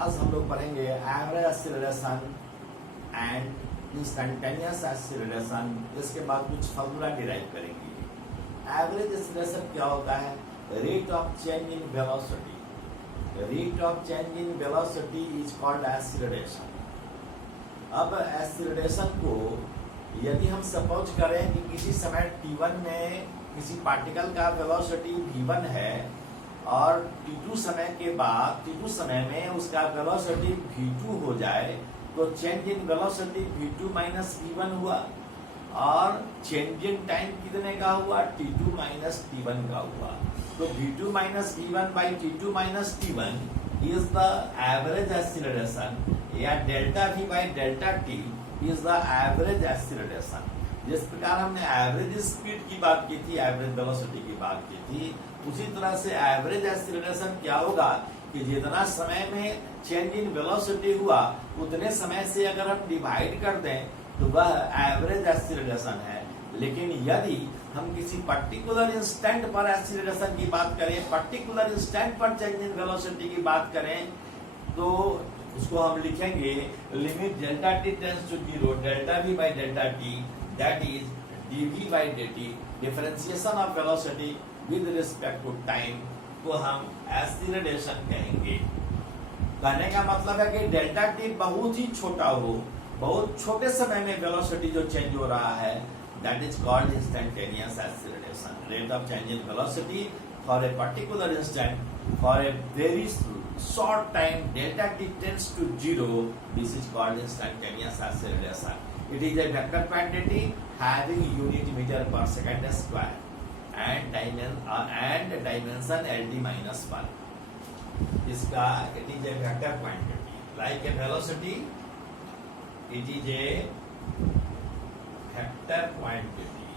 आज हम लोग पढ़ेंगे average acceleration and instantaneous acceleration. इसके बाद कुछ फॉर्मूला डिराइव करेंगे। एवरेज एक्सीलरेशन क्या होता है? Rate of change in velocity. Rate of change in velocity is called acceleration. अब एक्सीलरेशन को यदि हम सपोज करें कि किसी समय t1 में किसी पार्टिकल का वेलोसिटी v1 है और t2 समय के बाद t2 समय में उसका वेलोसिटी v2 हो जाए तो change in velocity v2 minus v1 हुआ और चेंज इन टाइम कितने का हुआ? t2 माइनस t1 का हुआ। तो v2 minus v1 by t2 minus t1 is the average acceleration या delta v by delta t is the average acceleration. जिस प्रकार हमने एवरेज स्पीड की बात की थी, एवरेज वेलोसिटी की बात की थी, उसी तरह से एवरेज एक्सीलरेशन क्या होगा कि जितना समय में चेंज इन वेलोसिटी हुआ उतने समय से अगर हम डिवाइड कर दें तो वह एवरेज एक्सीलरेशन है। लेकिन यदि हम किसी पर्टिकुलर इंस्टेंट पर एक्सीलरेशन की बात करें, पर्टिकुलर इंस्टेंट पर चेंज इन वेलोसिटी की बात करें तो उसको हम लिखेंगे limit delta t tends to 0 delta v by delta t that is dv by dt। Differentiation of velocity with respect to time को हम एक्सीलरेशन कहेंगे। कहने का मतलब है कि डेल्टा टी बहुत ही छोटा हो, बहुत छोटे समय में वेलोसिटी जो चेंज हो रहा है that is called instantaneous acceleration. Rate of change in velocity for a particular instant for a very short time delta t tends to 0, this is called instantaneous acceleration. It is a vector quantity having unit meter per second square and dimension ld minus 1. इसका it is a vector quantity like a velocity. It is a vector quantity.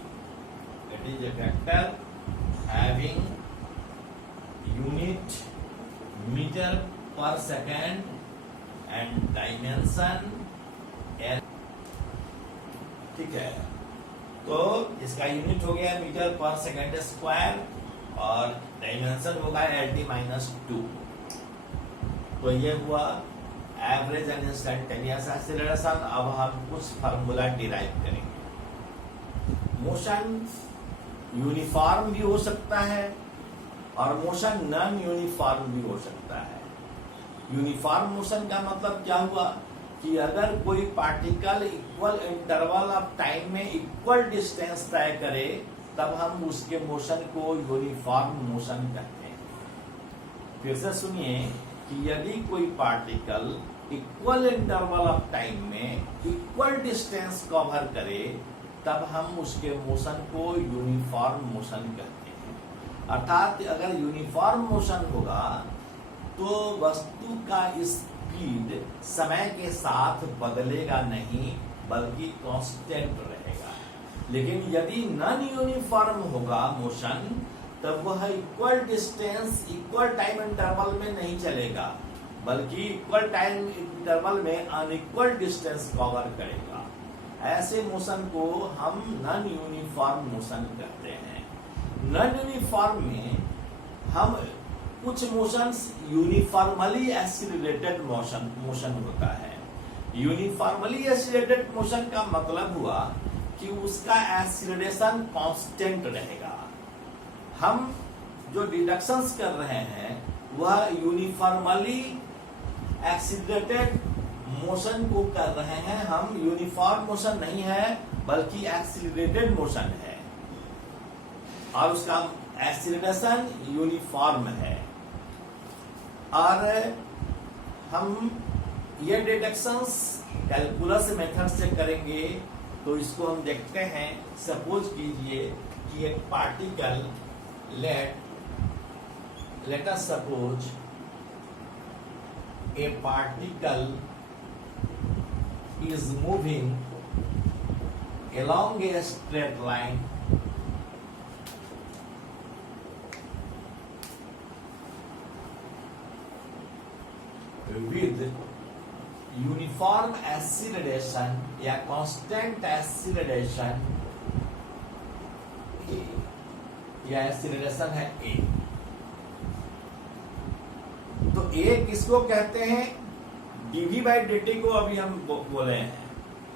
It is a vector having unit meter per second and dimension l। ठीक है, तो इसका unit हो गया metre पर second square और dimension होगा ld माइनस 2। तो ये हुआ एवरेज एंड इंस्टेंटेनियस एक्सीलरेशन। अब हम कुछ फार्मूला डिराइव करेंगे। मोशन यूनिफॉर्म भी हो सकता है और मोशन नॉन यूनिफॉर्म भी हो सकता है। यूनिफॉर्म मोशन का मतलब क्या हुआ कि अगर कोई particle equal interval of time में इक्वल डिस्टेंस तय करे तब हम उसके मोशन को यूनिफॉर्म मोशन कहते हैं। फिर से सुनिए कि यदि कोई particle equal interval of time में इक्वल डिस्टेंस कवर करे तब हम उसके मोशन को यूनिफॉर्म मोशन कहते हैं। अर्थात अगर यूनिफॉर्म मोशन होगा तो वस्तु का स्पीड समय के साथ बदलेगा नहीं बल्कि कांस्टेंट रहेगा। लेकिन यदि नॉन यूनिफॉर्म होगा मोशन तब वह equal distance equal time interval में नहीं चलेगा बल्कि इक्वल टाइम इंटरवल में अनइक्वल डिस्टेंस कवर करेगा। ऐसे मोशन को हम नॉन यूनिफॉर्म मोशन कहते हैं। नॉन यूनिफॉर्म में हम कुछ मोशंस यूनिफॉर्मली एक्सीलरेटेड मोशन होता है। यूनिफॉर्मली एक्सीलरेटेड मोशन का मतलब हुआ कि उसका एक्सीलरेशन कांस्टेंट रहेगा। हम जो डिडक्शंस कर रहे हैं वह यूनिफॉर्मली एक्सीलरेटेड मोशन को कर रहे हैं। हम यूनिफॉर्म मोशन नहीं है बल्कि एक्सीलरेटेड मोशन है और उसका एक्सीलरेशन यूनिफॉर्म है। और हम ये डिडक्शंस कैलकुलस मेथड से करेंगे तो इसको हम देखते हैं। सपोज कीजिए कि एक particle let us suppose A particle is moving along a straight line with uniform acceleration या constant acceleration a, या acceleration है a। तो a किसको कहते हैं? dv बाई dt को अभी हम बोले हैं,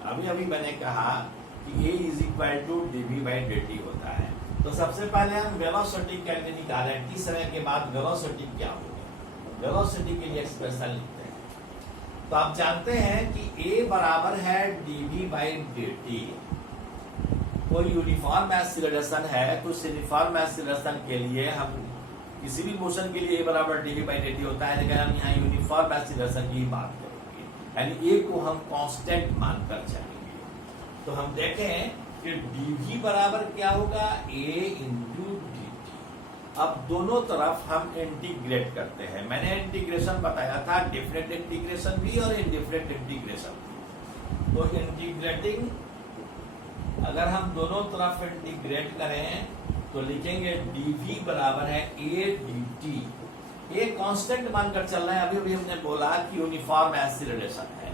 अभी मैंने कहा कि a is equal to dv by dt होता है। तो सबसे पहले हम वेलोसिटी कैसे निकालें, t समय के बाद वेलोसिटी क्या होगा, वेलोसिटी के लिए एक्सप्रेशन लिखते हैं। तो आप जानते हैं कि a बराबर है dv बाई dt। कोई यूनिफॉर्म एक्सीलरेशन है तो उस यूनिफॉर्म एक्सीलरेशन के लिए हम किसी भी मोशन के लिए a बराबर dv बाई dt होता है, लेकिन हम यहाँ यूनिफॉर्म एक्सीलरेशन की बात करेंगे, यानी a को हम कांस्टेंट मानकर चलेंगे। तो हम देखें कि dv बराबर क्या होगा, a इंटू dt। अब दोनों तरफ हम इंटीग्रेट करते हैं। मैंने इंटीग्रेशन बताया था, डिफरेंट इंटीग्रेशन भी और इनडिफरेंट इंटीग्रेशन भी। तो इंटीग्रेटिंग अगर हम दोनों तरफ इंटीग्रेट करें तो लिखेंगे dv बराबर है a dt। ये कांस्टेंट मानकर चल रहा है, अभी हमने बोला कि यूनिफॉर्म एक्सीलरेशन है,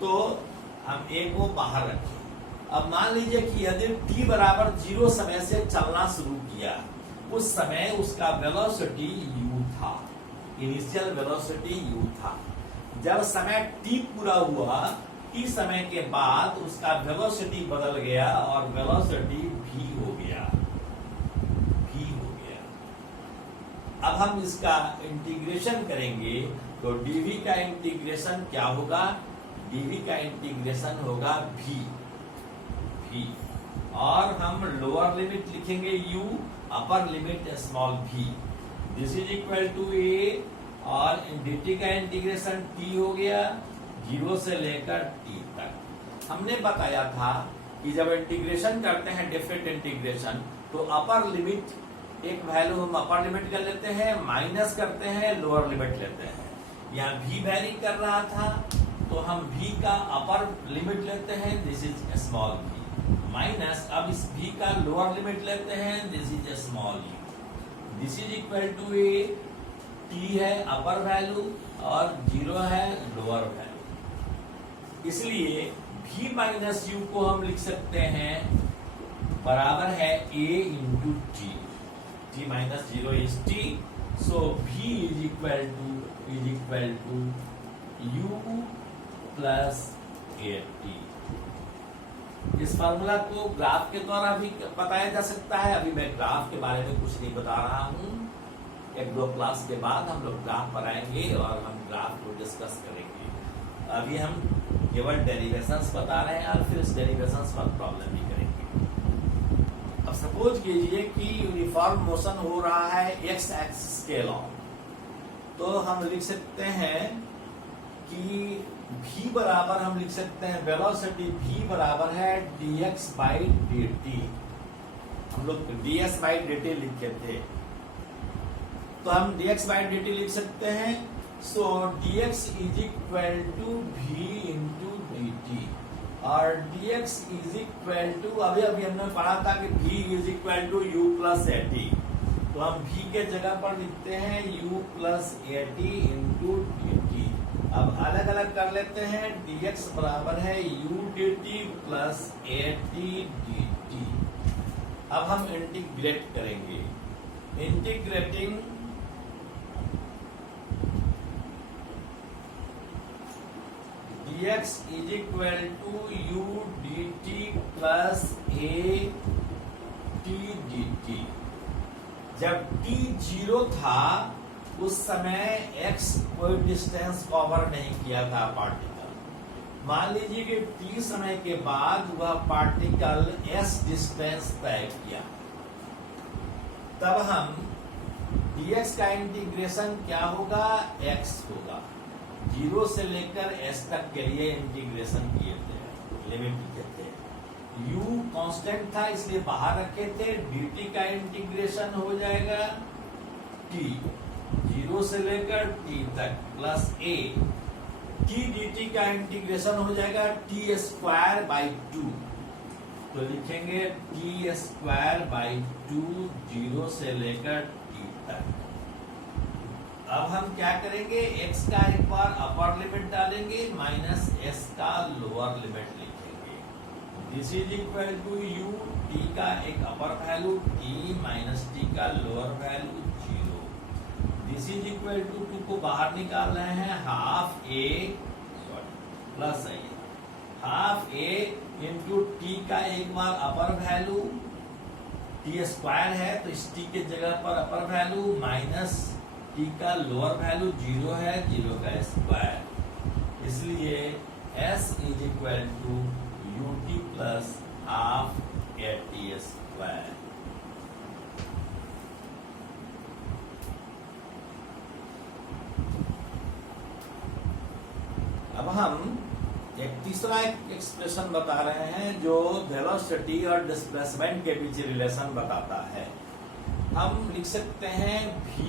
तो हम a को बाहर रखें। अब मान लीजिए कि यदि t बराबर 0 समय से चलना शुरू किया, उस समय उसका वेलोसिटी u था, इनिशियल वेलोसिटी u था। जब समय t पूरा हुआ, t समय के बाद उसका वेलोसिटी बदल गया और वेलोसिटी v हो गया। अब हम इसका इंटीग्रेशन करेंगे तो dv का इंटीग्रेशन क्या होगा, dv का इंटीग्रेशन होगा v, और हम लोअर लिमिट लिखेंगे u, upper limit small v। This is equal to a, और dt का इंटीग्रेशन t हो गया 0 से लेकर t तक। हमने बताया था कि जब इंटीग्रेशन करते हैं डिफरेंट इंटीग्रेशन, तो अपर लिमिट एक वैल्यू हम अपर लिमिट कर लेते हैं, माइनस करते हैं, लोअर लिमिट लेते हैं। यहाँ v वैरी कर रहा था तो हम v का अपर लिमिट लेते हैं, this is small v, minus अब इस v का लोअर लिमिट लेते हैं, this is small u। This is equal to a, t है अपर वैल्यू और 0 है लोअर वैल्यू, इसलिए v माइनस u को हम लिख सकते हैं बराबर है a into t। t minus 0 is t, so v is equal to u plus at। इस फार्मूला को ग्राफ के द्वारा भी बताया जा सकता है। अभी मैं ग्राफ के बारे में कुछ नहीं बता रहा हूँ, एक दो क्लास के बाद हम लोग ग्राफ बनाएंगे और हम ग्राफ को डिस्कस करेंगे। अभी हम केवल डेरिवेशंस बता रहे हैं और फिर इस डेरिवेशंस पर प्रॉब्लम भी करेंगे। अब सपोज कीजिए कि यूनिफॉर्म मोशन हो रहा है एक्स एक्सिस के अलॉन्ग, तो हम लिख सकते हैं कि v बराबर हम लिख सकते हैं वेलोसिटी v बराबर है dx बाई dt। हम लोग ds बाई dt लिखे थे, तो हम dx बाई dt लिख सकते हैं। So dx is equal to v into dt, और dx इज इक्वल टू अभी हमने पढ़ा था कि v is equal to u plus at, तो हम v के जगह पर लिखते हैं u plus at into dt। अब अलग अलग कर लेते हैं, dx बराबर है u dt plus at dt। अब हम इंटीग्रेट करेंगे, integrating dx is equal to u dt plus at dt। जब t 0 था उस समय x कोई डिस्टेंस कवर नहीं किया था पार्टिकल। मान लीजिए कि t समय के बाद वह पार्टिकल s डिस्टेंस तय किया, तब हम dx का इंटीग्रेशन क्या होगा, x होगा। 0 से लेकर s तक के लिए इंटीग्रेशन किए थे, लिमिट लिखे थे। u कांस्टेंट था इसलिए बाहर रखे थे, dt का इंटीग्रेशन हो जाएगा t 0 से लेकर t तक प्लस a, t dt का इंटीग्रेशन हो जाएगा t स्क्वायर बाई 2, तो लिखेंगे t स्क्वायर बाई 2 0 से लेकर t तक। अब हम क्या करेंगे, x का एक बार अपर लिमिट डालेंगे, माइनस s का लोअर लिमिट लिखेंगे। This is equal to u, t का एक upper value t minus t का lower value 0। This is equal to 2 को बाहर निकाल रहे हैं, हाफ ए प्लस है हाफ ए इंटू टी का एक बार अपर वैल्यू, टी स्क्वायर है तो इस टी के जगह पर अपर वैल्यू माइनस टी का लोअर वैल्यू 0 है, 0 का स्क्वायर, इसलिए s is equal to u t plus half a t square. अब हम एक तीसरा एक्सप्रेशन बता रहे हैं जो वेलोसिटी और डिस्प्लेसमेंट के बीच रिलेशन बताता है। हम लिख सकते हैं v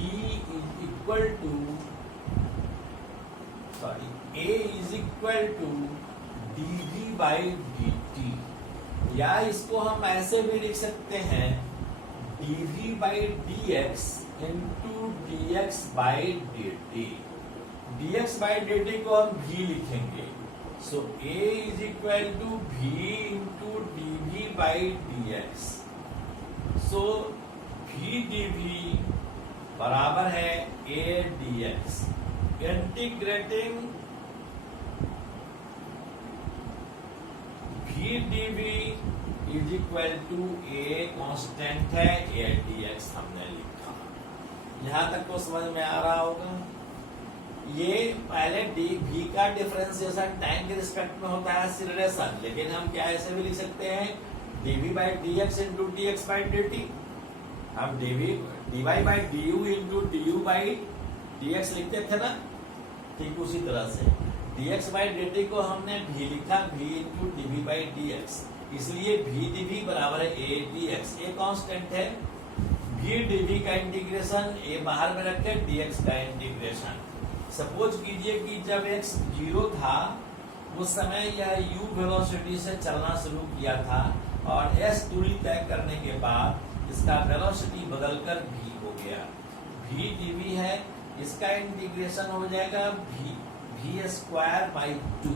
is equal to a is equal to dv by dt, या इसको हम ऐसे भी लिख सकते हैं dv by dx into dx by dt। dx by dt को हम v लिखेंगे, so a is equal to v into dv by dx, so v dv बराबर है a dx, integrating v dv is equal to a constant है, a dx हमने लिखा। यहां तक तो समझ में आ रहा होगा। ये पहले v का डिफरेंशिएशन टाइम के रिस्पेक्ट में होता है रिलेशन, लेकिन हम क्या ऐसे भी लिख सकते हैं dv by dx into dx by dt। हम dy by du into du by dx लिखते थे ना, ठीक उसी तरह से dx बाई dt को हमने v लिखा, v into dv by dx, इसलिए v dv बराबर है a dx, a कांस्टेंट है, v dv का इंटीग्रेशन a बाहर में रखे, dx का इंटीग्रेशन। सपोज कीजिए कि जब x 0 था उस समय यह u वेलोसिटी से चलना शुरू किया था और s दूरी तय करने के बाद इसका वेलोसिटी बदलकर v हो गया, v dv है, इसका इंटीग्रेशन हो जाएगा v स्क्वायर बाई 2,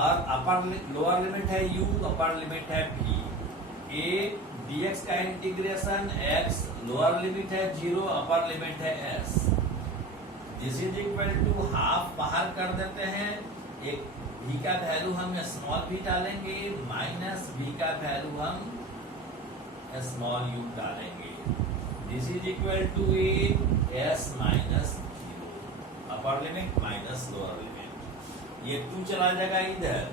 और अपर लोअर लिमिट है u, अपर लिमिट है v, a dx का इंटीग्रेशन x, लोअर लिमिट है 0, अपर लिमिट है s। This is equal to half बाहर कर देते हैं, एक v का वैल्यू हम स्मॉल v डालेंगे, माइनस v का वैल्यू हम स्मॉल u डालेंगे। This is equal to a s minus 0, upper limit minus lower limit, ये 2 चला जाएगा इधर,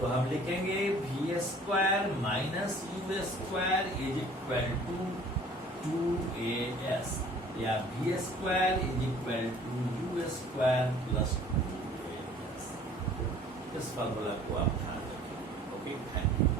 तो हम लिखेंगे v square minus u square is equal to 2as, या v square is equal to u square plus 2as। इस फॉर्मूला को आप ध्यान रखें। Okay, thank you.